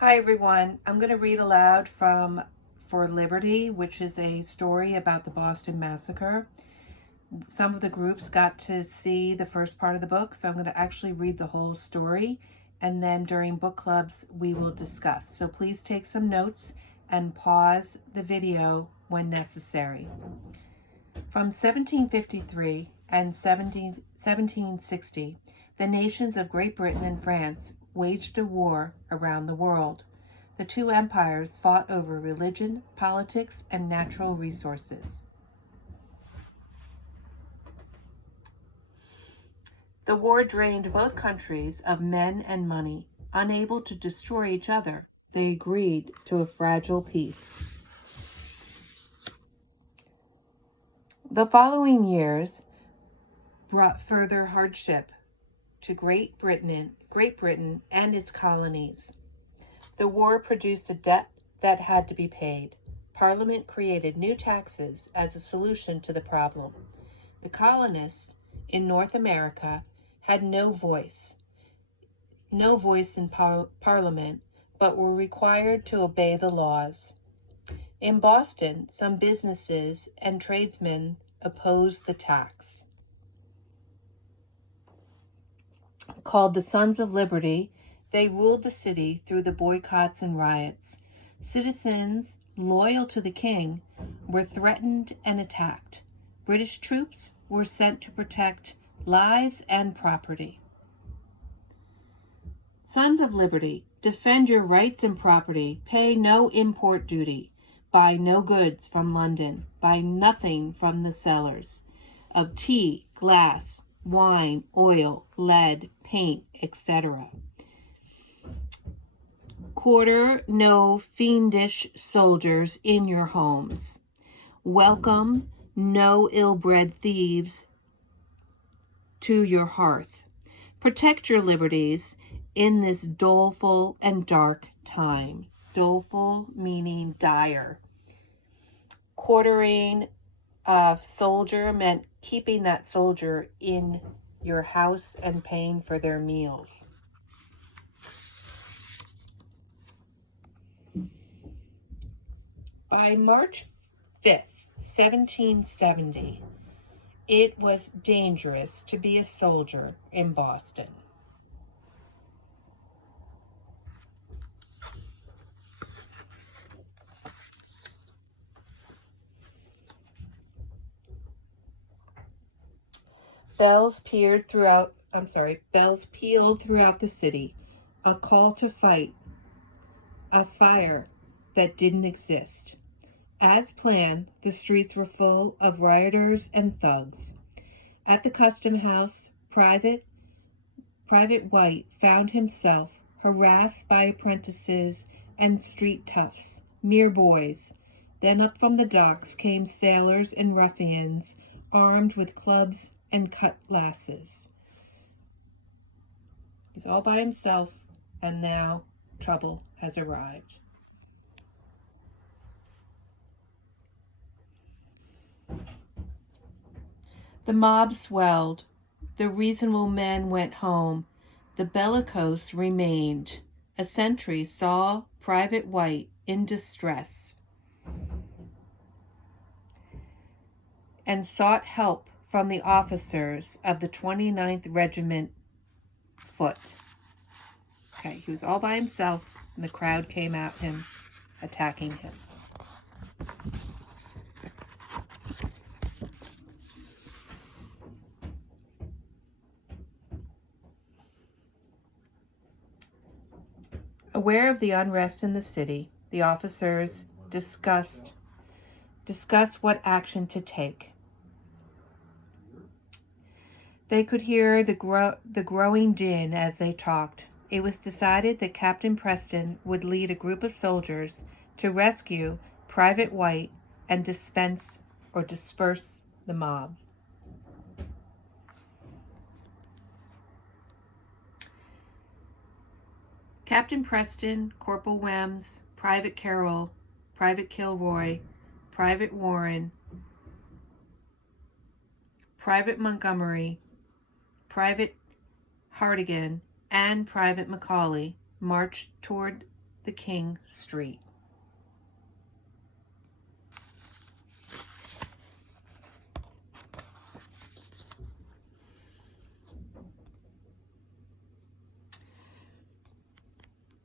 Hi everyone. I'm going to read aloud from For Liberty, which is a story about the Boston Massacre. Some of the groups got to see the first part of the book, so I'm going to actually read the whole story, and then during book clubs we will discuss. So please take some notes and pause the video when necessary. From 1753 and 1760, the nations of Great Britain and France waged a war around the world. The two empires fought over religion, politics, and natural resources. The war drained both countries of men and money. Unable to destroy each other, they agreed to a fragile peace. The following years brought further hardship to Great Britain and its colonies. The war produced a debt that had to be paid. Parliament created new taxes as a solution to the problem. The colonists in North America had no voice in Parliament, but were required to obey the laws. In Boston, some businesses and tradesmen opposed the tax. Called the Sons of Liberty, they ruled the city through the boycotts and riots. Citizens loyal to the king were threatened and attacked. British troops were sent to protect lives and property. Sons of Liberty, defend your rights and property. Pay no import duty. Buy no goods from London. Buy nothing from the sellers of tea, glass, wine, oil, lead, paint, etc. Quarter no fiendish soldiers in your homes. Welcome no ill-bred thieves to your hearth. Protect your liberties in this doleful and dark time. Doleful meaning dire. Quartering a soldier meant keeping that soldier in your house and paying for their meals. By March 5th, 1770, it was dangerous to be a soldier in Boston. Bells pealed throughout the city, a call to fight, a fire that didn't exist. As planned, the streets were full of rioters and thugs. At the custom house, Private White found himself harassed by apprentices and street toughs, mere boys. Then up from the docks came sailors and ruffians, armed with clubs and cutlasses. He's all by himself, and now trouble has arrived. The mob swelled. The reasonable men went home. The bellicose remained. A sentry saw Private White in distress and sought help from the officers of the 29th Regiment Foot. Okay, he was all by himself, and the crowd came at him, attacking him. Aware of the unrest in the city, the officers discussed what action to take. They could hear the growing din as they talked. It was decided that Captain Preston would lead a group of soldiers to rescue Private White and disperse the mob. Captain Preston, Corporal Wems, Private Carroll, Private Kilroy, Private Warren, Private Montgomery, Private Hartigan, and Private Macaulay marched toward the King Street.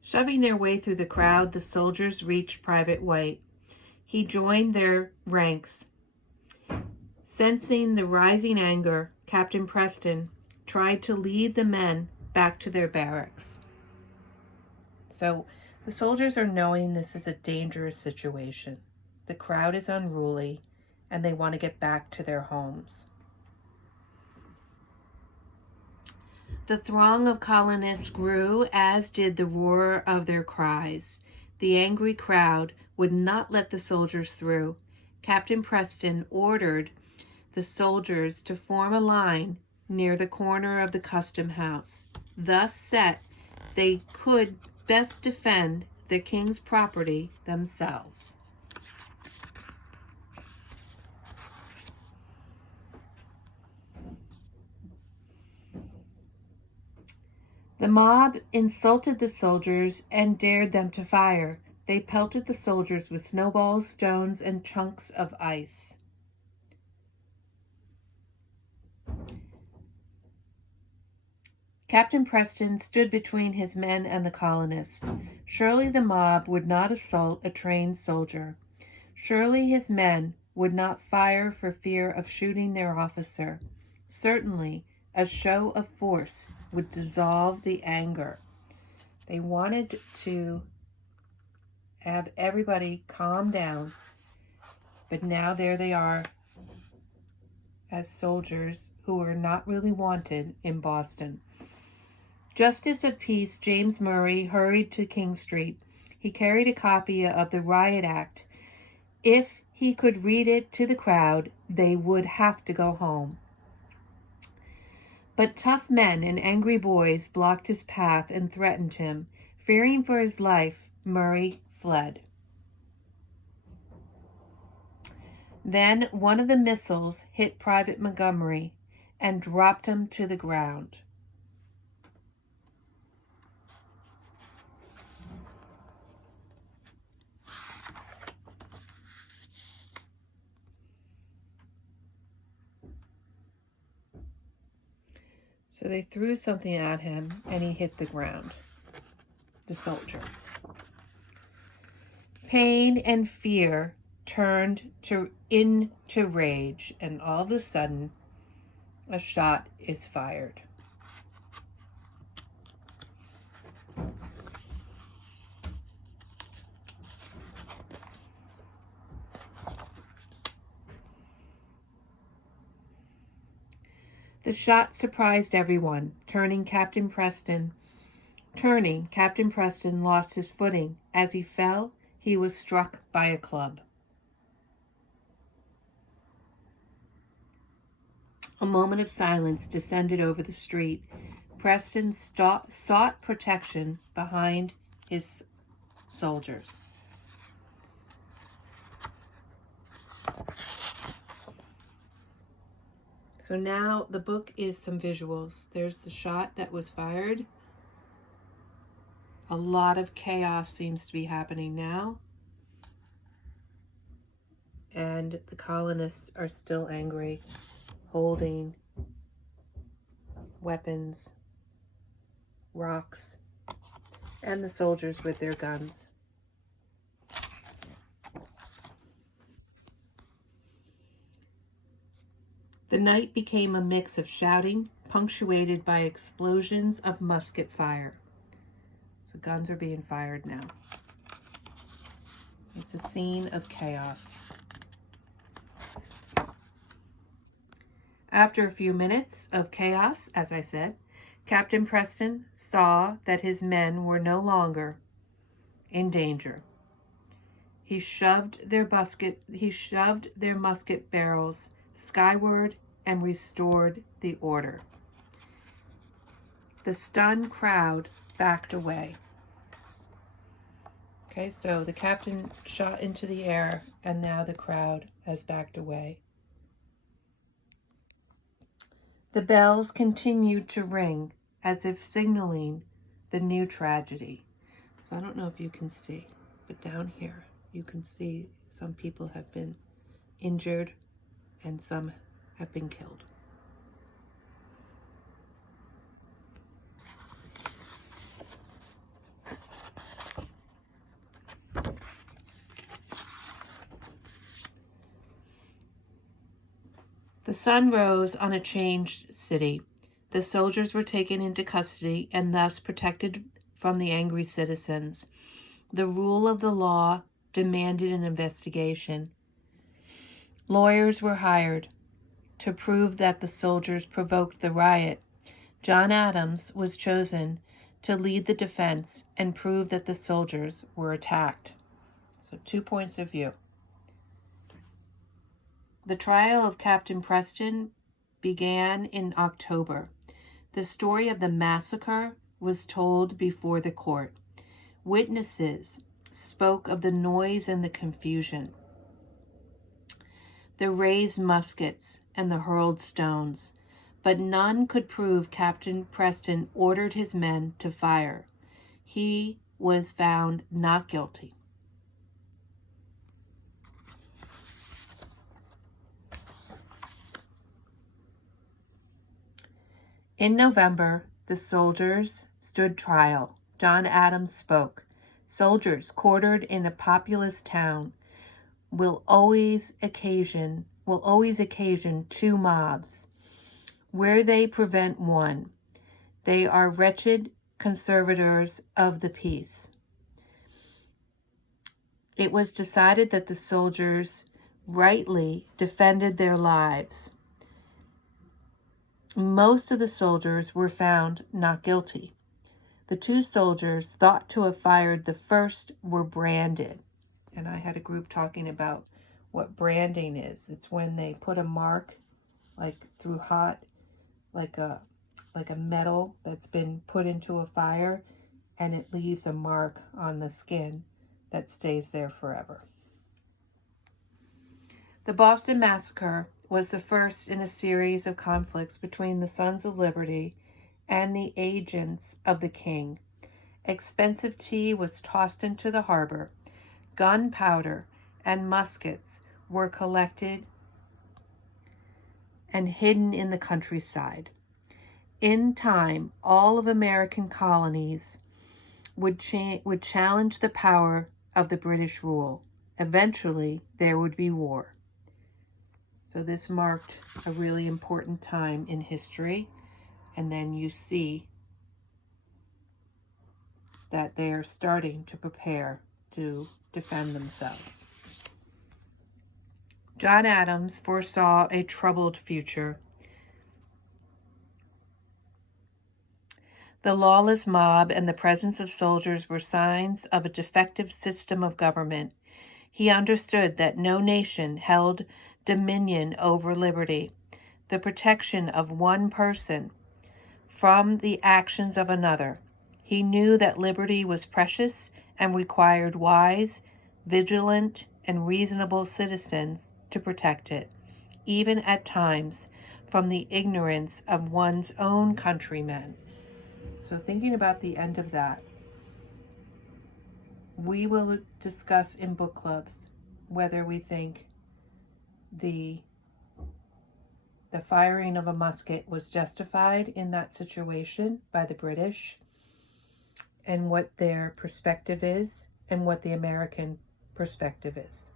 Shoving their way through the crowd, the soldiers reached Private White. He joined their ranks. Sensing the rising anger, Captain Preston tried to lead the men back to their barracks. So the soldiers are knowing this is a dangerous situation. The crowd is unruly, and they want to get back to their homes. The throng of colonists grew, as did the roar of their cries. The angry crowd would not let the soldiers through. Captain Preston ordered the soldiers to form a line near the corner of the custom house. Thus set, they could best defend the king's property themselves. The mob insulted the soldiers and dared them to fire. They pelted the soldiers with snowballs, stones, and chunks of ice. Captain Preston stood between his men and the colonists. Surely the mob would not assault a trained soldier. Surely his men would not fire for fear of shooting their officer. Certainly, a show of force would dissolve the anger. They wanted to have everybody calm down, but now there they are as soldiers who are not really wanted in Boston. Justice of Peace James Murray hurried to King Street. He carried a copy of the Riot Act. If he could read it to the crowd, they would have to go home. But tough men and angry boys blocked his path and threatened him. Fearing for his life, Murray fled. Then one of the missiles hit Private Montgomery and dropped him to the ground. So they threw something at him and he hit the ground, the soldier. Pain and fear turned into rage, and all of a sudden, a shot is fired. The shot surprised everyone. Captain Preston lost his footing. As he fell, he was struck by a club. A moment of silence descended over the street. Preston sought protection behind his soldiers. So now the book is some visuals. There's the shot that was fired. A lot of chaos seems to be happening now. And the colonists are still angry, holding weapons, rocks, and the soldiers with their guns. The night became a mix of shouting, punctuated by explosions of musket fire. So guns are being fired now. It's a scene of chaos. After a few minutes of chaos, as I said, Captain Preston saw that his men were no longer in danger. He shoved their musket barrels skyward and restored the order. The stunned crowd backed away. Okay, so the captain shot into the air, and now the crowd has backed away. The bells continued to ring as if signaling the new tragedy. So I don't know if you can see, but down here you can see some people have been injured and some have been killed. The sun rose on a changed city. The soldiers were taken into custody and thus protected from the angry citizens. The rule of the law demanded an investigation. Lawyers were hired to prove that the soldiers provoked the riot. John Adams was chosen to lead the defense and prove that the soldiers were attacked. So 2 points of view. The trial of Captain Preston began in October. The story of the massacre was told before the court. Witnesses spoke of the noise and the confusion, the raised muskets and the hurled stones, but none could prove Captain Preston ordered his men to fire. He was found not guilty. In November, the soldiers stood trial. John Adams spoke. Soldiers quartered in a populous town will always occasion 2 mobs. Where they prevent one, they are wretched conservators of the peace. It was decided that the soldiers rightly defended their lives. Most of the soldiers were found not guilty. The 2 soldiers thought to have fired the first were branded. And I had a group talking about what branding is. It's when they put a mark, like through hot, like a metal that's been put into a fire, and it leaves a mark on the skin that stays there forever. The Boston Massacre was the first in a series of conflicts between the Sons of Liberty and the agents of the king. Expensive tea was tossed into the harbor. Gunpowder and muskets were collected and hidden in the countryside. In time, all of American colonies would challenge the power of the British rule. Eventually, there would be war. So this marked a really important time in history. And then you see that they are starting to prepare to defend themselves. John Adams foresaw a troubled future. The lawless mob and the presence of soldiers were signs of a defective system of government. He understood that no nation held dominion over liberty, the protection of one person from the actions of another. He knew that liberty was precious and required wise, vigilant, and reasonable citizens to protect it, even at times from the ignorance of one's own countrymen. So thinking about the end of that, we will discuss in book clubs whether we think the firing of a musket was justified in that situation by the British, and what their perspective is and what the American perspective is.